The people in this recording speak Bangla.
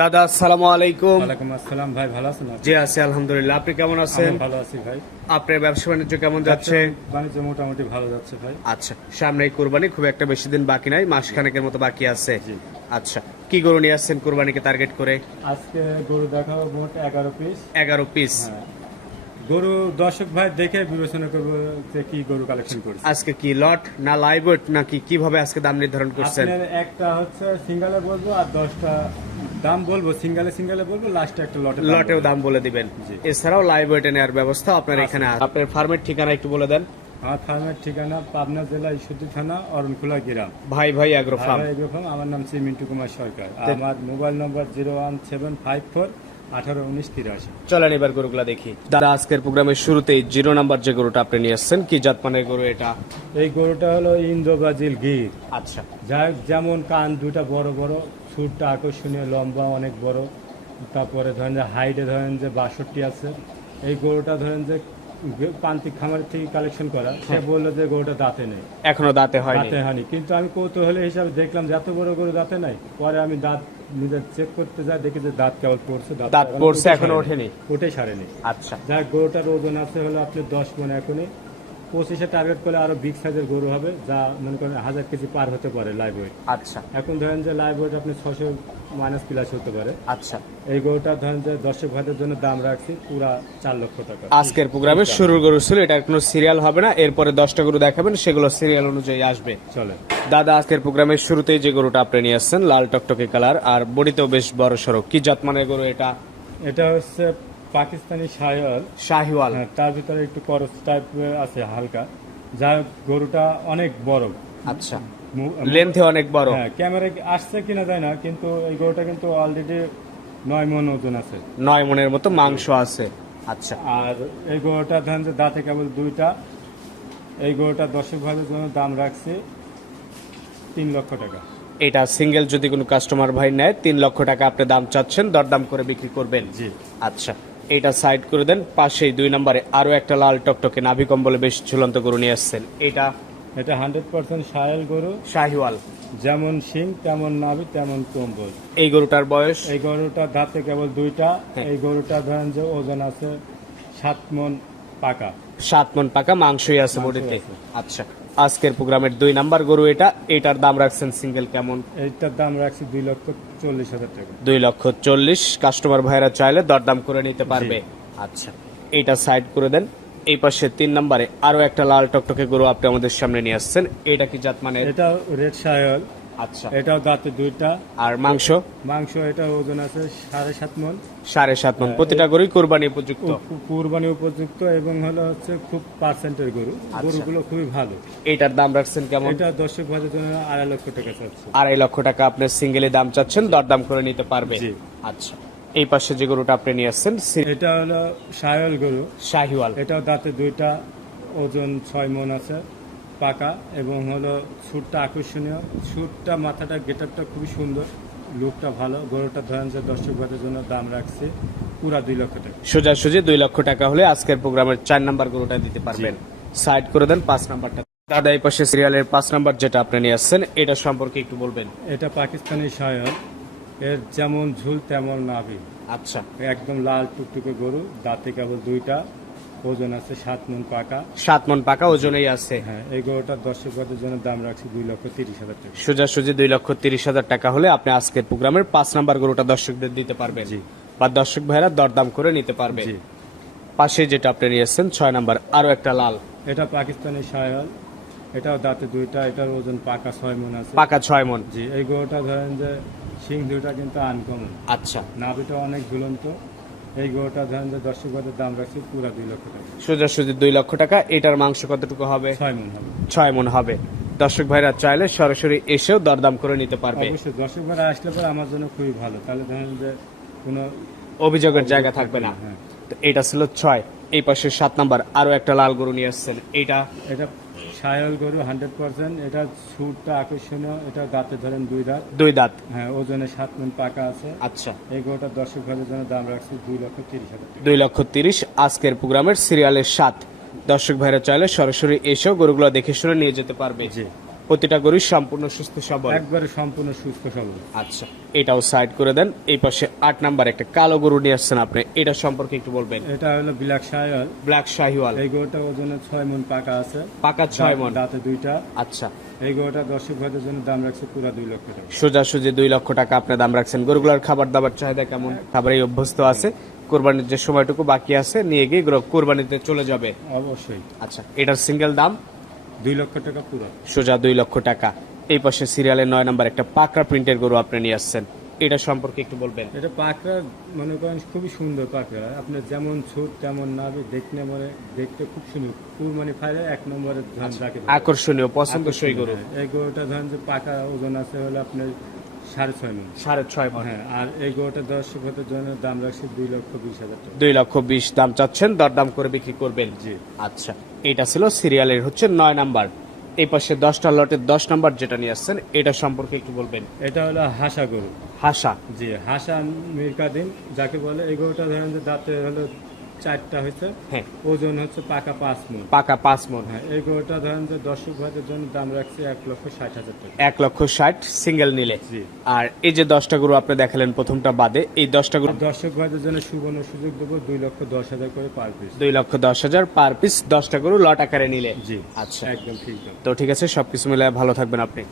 দাদা আসসালামু আলাইকুম। ওয়ালাইকুম আসসালাম। ভাই ভালো আছেন জি আছি আলহামদুলিল্লাহ। আপনি কেমন আছেন? ভালো আছি ভাই। আপনার ব্যবসা বাণিজ্য কেমন যাচ্ছে? বাণিজ্য মোটামুটি ভালো যাচ্ছে ভাই। আচ্ছা সামনে কোরবানি খুব একটা বেশি দিন বাকি নাই মাস খানেকের মতো বাকি আছে। আচ্ছা কি গরু নিয়ে আসছেন কোরবানিকে টার্গেট করে? আজকে গরু দেখাবো মোট এগারো পিস এগারো পিস। গরু দর্শক ভাই দেখে বিবেচনা করব যে কি গরু কালেকশন করছে। আজকে কি লট না লাইভ নাকি কীভাবে আজকে দাম নির্ধারণ করছেন? একটা হচ্ছে সিঙ্গেলে বলব আর দশটা দাম বলব সিঙ্গেলে সিঙ্গেলে বলব লাস্টে একটা লটে লটেও দাম বলে দিবেন। এছাড়াও লাইভ ওয়েটে নেওয়ার ব্যবস্থা আপনার এখানে আপনার ফার্মের ঠিকানা একটু বলে দেন। আমার ফার্মের ঠিকানা পাবনা জেলা ঈশ্বরদী থানা গ্রাম। ভাই ভাই অ্যাগ্রো ফার্ম এগ্রো আমার নাম শ্রী মিন্টু কুমার সরকার। আমার mobile number zero one seven five four আঠারো উনিশ তিরাশি। চলেন এবার গরুগুলা দেখি। দাদা আজকের প্রোগ্রামের শুরুতেই জিরো নাম্বার যে গরুটা আপনি নিয়ে আসছেন কি জাতমানের গরু এটা? এই গরুটা হলো ইন্দো ব্রাজিল গির। আচ্ছা। যাই যেমন কান দুটা বড় বড় সুরটা আকর্ষণীয় লম্বা অনেক বড়। তারপরে ধরেন যে হাইটে ধরেন যে বাষট্টি আছে এই গরুটা ধরেন যে প্রান্তিক খামার থেকে কালেকশন করা সে বলল যে গরুটা দাঁতে নেই। এখনও দাঁতে হয়নি। দাঁতে হয়নি। কিন্তু আমি কৌতূহলী হিসাবে দেখলাম যে এত বড় গরু দাঁতে নাই। পরে আমি দাঁত নিজে চেক করতে যাই দেখি যে দাঁত কেবল পড়ছে দাঁত পড়ছে, এখনও। ওঠেনি। উঠে সারেনি। আচ্ছা। যাক গরুটার ওজন আছে হলো আপনি দশ মন এখনই। পঁচিশে টার্গেট করলে আরও বিগ সাইজের গরু হবে যা মনে করেন হাজার কেজি পার হতে পারে লাইভ ওয়েট আচ্ছা। এখন ধরেন যে লাইভ ওয়েট আপনি ছশো মাইনাস প্লাস হতে পারে। আচ্ছা। এই গরুটা ধরেন যে দর্শক ভাইদের জন্য দাম রাখছি পুরা চার লক্ষ টাকা। আজকের প্রোগ্রামে শুরুর গরু ছিল এটা কোনো সিরিয়াল হবে না এরপরে দশটা গরু দেখাবেন সেগুলো সিরিয়াল অনুযায়ী আসবে। চলে দাদা আজকের প্রোগ্রামের শুরুতেই যে গরুটা আপনি নিয়ে আসছেন লাল টকটকে কালার আর বডিতেও বেশ বড় সড়ো কি জাতমানের গরু এটা? এটা হচ্ছে পাকিস্তানি সায়ল শাহিওয়াল। হ্যাঁ, তার ভিতরে একটু করস টাইপ আছে হালকা। যা গরুটা অনেক বড়। আচ্ছা। লেন্থে অনেক বড়। হ্যাঁ ক্যামেরায় আসছে কিনা যায় না কিন্তু এই গরুটা কিন্তু অলরেডি নয় মন ওজন আছে। নয় মনের মতো মাংস আছে। আচ্ছা। আর এই গরুটা ধরেন যে দাঁতে কেবল দুইটা এই গরুটা দর্শক ভাইদের জন্য দাম রাখছি তিন লক্ষ টাকা। এটা সিঙ্গেল যদি কোনো কাস্টমার ভাই নেয় তিন লক্ষ টাকা আপনি দাম চাচ্ছেন দরদাম করে বিক্রি করবেন। জি। আচ্ছা। এটা সাইড করে দেন। পাশেই দুই নম্বরে আরও একটা লাল টকটকে নাভি কম্বলে বেশ ঝুলন্ত গরু নিয়ে আসছেন। এটা এটা হান্ড্রেড পার্সেন্ট সায়েল গরু। শাহিওয়াল। যেমন শিং তেমন নাভি তেমন কম্বল। এই গরুটার বয়স? এই গরুটা দাঁতে কেবল দুইটা। হ্যাঁ। এই গরুটা ধরেন যে ওজন আছে সাত মন পাকা। সাত মন পাকা মাংসই আছে বডিতে। আছে। আচ্ছা। আজকের প্রোগ্রামের দুই নাম্বার গরু এটা। এটার দাম রাখছেন সিঙ্গেল কেমন? এটার দাম রাখছি দুই লক্ষ চল্লিশ হাজার টাকা। দুই লক্ষ চল্লিশ। কাস্টমার ভাইরা চাইলে দরদাম করে নিতে পারবে। আচ্ছা এটা সাইড করে দেন। এই পাশে তিন নম্বরে আরও একটা লাল টকটকে গরু আপনি আমাদের সামনে নিয়ে আসছেন। এটা কি জাত মানে এটা রেড সায়ল। আচ্ছা। এটাও দাঁতে দুইটা। আর মাংস? মাংস এটা ওজন আছে সাড়ে সাত মন। সাড়ে সাত মন। প্রতিটা গরুই কোরবানি উপযুক্ত? কুরবানি উপযুক্ত এবং হলো হচ্ছে খুব পার্সেন্টের গরু। আচ্ছা। গরুগুলো খুবই ভালো। এটার দাম রাখছেন কেমন? এটা দর্শক ভাইদের জন্য আড়াই লক্ষ টাকা চাচ্ছে। আড়াই লক্ষ টাকা আপনি সিঙ্গেলে দাম চাচ্ছেন দরদাম করে নিতে পারবে। আচ্ছা। এই পাশে যে গরুটা আপনি নিয়ে আসছেন এটা হলো সায়ল গরু। শাহিওয়াল। এটাও দাঁতে দুইটা ওজন ছয় মন আছে। পাকা এবং হলো সুরটা আকর্ষণীয়। সুরটা মাথাটা গেটআপটা খুবই সুন্দর। লুকটা ভালো। গরুটা ধরেন যে দর্শক ভাইদের জন্য দাম রাখছে পুরা দুই লক্ষ টাকা। সোজাসুজি দুই লক্ষ টাকা হলে আজকের প্রোগ্রামের চার নাম্বার গরুটা দিতে পারবেন। সাইড করে দেন পাঁচ নাম্বারটা। দাদা এই পাশে সিরিয়ালের পাঁচ নাম্বার যেটা আপনি নিয়ে আসছেন এটা সম্পর্কে একটু বলবেন। এটা পাকিস্তানি সায়ল এর যেমন ঝুল তেমন নাভি আচ্ছা। একদম লাল টুকটুকে গরু দাঁতে কেবল দুইটা। ওজন আছে সাত মন পাকা। সাত মন পাকা ওজনেই আছে। হ্যাঁ এই গরুটার দর্শক জন্য দাম রাখছি দুই লক্ষ তিরিশ হাজার টাকা। সোজাসুজি দুই লক্ষ তিরিশ হাজার টাকা হলে আপনি আজকের প্রোগ্রামের পাঁচ নাম্বার গরুটা দর্শকদের দিতে পারবেন। জি। বা দর্শক ভাইরা দরদাম করে নিতে পারবে। জি। পাশে যেটা আপনি নিয়ে আসছেন ছয় নাম্বার আরও একটা লাল। এটা পাকিস্তানি সায়ল এটাও দাঁতে দুইটা এটার ওজন পাকা ছয় মন আছে। পাকা ছয় মন জি এই গরুটা ধরেন যে সিং দুইটা কিন্তু আনকমন আচ্ছা। নাভিটা অনেক ঝুলন্ত। এই গরুটা ধরেন যে দর্শক ভাইদের দাম রাখছি পুরা দুই লক্ষ টাকা। সোজাসুজি দুই লক্ষ টাকা। এটার মাংস কতটুকু হবে? ছয় মন হবে। ছয় মন হবে। দর্শক ভাইরা চাইলে সরাসরি এসেও দরদাম করে নিতে পারবে। অবশ্যই দর্শক ভাইরা আসলে পরে আমার জন্য খুবই ভালো। তাহলে ধরেন যে কোনো অভিযোগের জায়গা থাকবে না। হ্যাঁ। তো এটা ছিল ছয়। এই পাশে সাত নাম্বার আরও একটা লাল গরু নিয়ে আসছেন। এটা এটা সায়ল গরু হান্ড্রেড পার্সেন্ট এটা সুরটা আকর্ষণীয় এটা দাঁতে ধরেন দুই দাঁত। দুই দাঁত। হ্যাঁ ওজনে সাত মন পাকা আছে। আচ্ছা। এই গরুটা দর্শক ভাইয়ের জন্য দাম রাখছি দুই লক্ষ তিরিশ হাজার দুই লক্ষ তিরিশ আজকের প্রোগ্রামের সিরিয়ালের সাত। দর্শক ভাইরা চাইলে সরাসরি এসেও গরুগুলো দেখে শুনে নিয়ে যেতে পারবে। জি। প্রতিটা গরু সম্পূর্ণ সুস্থ সবল। একবারে সম্পূর্ণ সুস্থ সবল। আচ্ছা এটাও সাইড করে দেন। এই পাশে আট নাম্বার একটা কালো গরু নিয়ে আসছেন আপনি। এটা সম্পর্কে একটু বলবেন। এটা হলো বিলাক সায়াল ব্ল্যাক শাহিওয়াল এই গরুটা ওজনে ছয় মন পাকা আছে। পাকা ছয় মন দাঁতে দুইটা। আচ্ছা। এই গরুটা দর্শক ভাইদের জন্য দাম রাখছে পুরো দুই লক্ষ টাকা। সোজা সোজাসুজি দুই লক্ষ টাকা আপনি দাম রাখছেন। গরুগুলোর খাবার দাবার চাহিদা কেমন? খাবারে অভ্যস্ত আছে। কোরবানির যে সময়টুকু বাকি আছে নিয়ে গিয়ে কোরবানিতে চলে যাবে। অবশ্যই। আচ্ছা এটার সিঙ্গেল দাম? দুই লক্ষ টাকা পুরো। সোজা দুই লক্ষ টাকা। এই পাশে সিরিয়ালের নয় নাম্বার একটা পাকড়া প্রিন্টের গরু আপনি নিয়ে আসছেন। এটা সম্পর্কে একটু বলবেন। এটা পাকড়া মনে করেন খুবই সুন্দর পাকড়া। আপনার যেমন ছুট তেমন নাবি দেখতে মনে দেখতে খুব সুন্দর। কুরবানি ফাইলে এক নম্বরের ধান যাকে বলে। আকর্ষণীয় পছন্দসই গরু। এই গরুটা ধরেন যে পাকা ওজন আছে হলো আপনার সাড়ে ছয় মন। সাড়ে ছয় মন। হ্যাঁ আর এই গরুটা দর্শক হতে জন্য দাম রাখছে দুই লক্ষ বিশ হাজার টাকা। দুই লক্ষ বিশ দাম চাচ্ছেন দরদাম করে বিক্রি করবেন। জি। আচ্ছা এটা ছিল সিরিয়ালের হচ্ছে নয় নাম্বার। এই পাশে দশটা লটের দশ নাম্বার যেটা নিয়ে আসছেন এটা সম্পর্কে একটু বলবেন। এটা হলো হাসা গরু। হাসা। জি হাসা মির্কাদিন যাকে বলে এই গরুটা ধরেন যে দাঁতে হলো চারটা হয়েছে। হ্যাঁ। ওজন হচ্ছে পাকা পাঁচ মন। পাকা পাঁচ মন। হ্যাঁ এই গরুটা ধরেন যে দর্শক ভাইদের জন্য দাম রাখছে এক লক্ষ ষাট হাজার টাকা। এক লক্ষ ষাট সিঙ্গেল নিলে। আর এই যে দশটা গরু আপনি দেখালেন প্রথমটা বাদে এই দশটা গরু দর্শক ভাইদের জন্য সুবর্ণ সুযোগ দেবো দুই লক্ষ দশ হাজার করে পার পিস। দুই লক্ষ দশ হাজার পার পিস দশটা গরু লট আকারে নিলে। জি আচ্ছা। একদম ঠিক। তো ঠিক আছে সবকিছু মিলে ভালো থাকবেন আপনি।